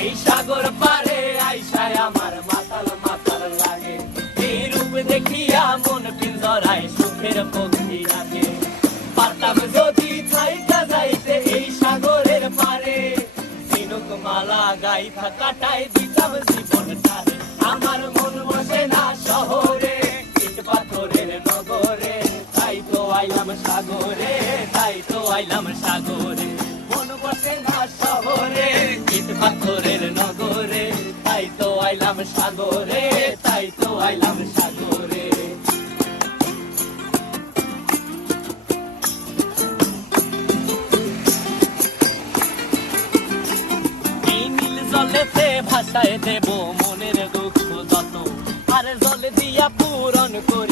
এই সাগর পারে আইসায় আমার মাতাল মাতাল লাগে, এই রূপ দেখিয়া মন পিঞ্জরায় সুখের পক্ষী রাখে। পারতাম যদি থাইকা যাইতে এই সাগরের পারে, ঝিনুক মালা গাইথা কাটাই দিতাম জীবনটারে। আমার মন বসে না শহরে, ইট পাথরের নগরে, তাই তো আইলাম সাগরে, তাই তো আইলাম সাগরে। মন বসে না শহরে, ইট পাথরের নগরে, তাই তো আইলাম সাগরে, তাই তো আইলাম সাগরে। এই নীল জলেতে ভাসায় দেব মনের দুঃখ যত, আর জল দিয়া পূরণ করে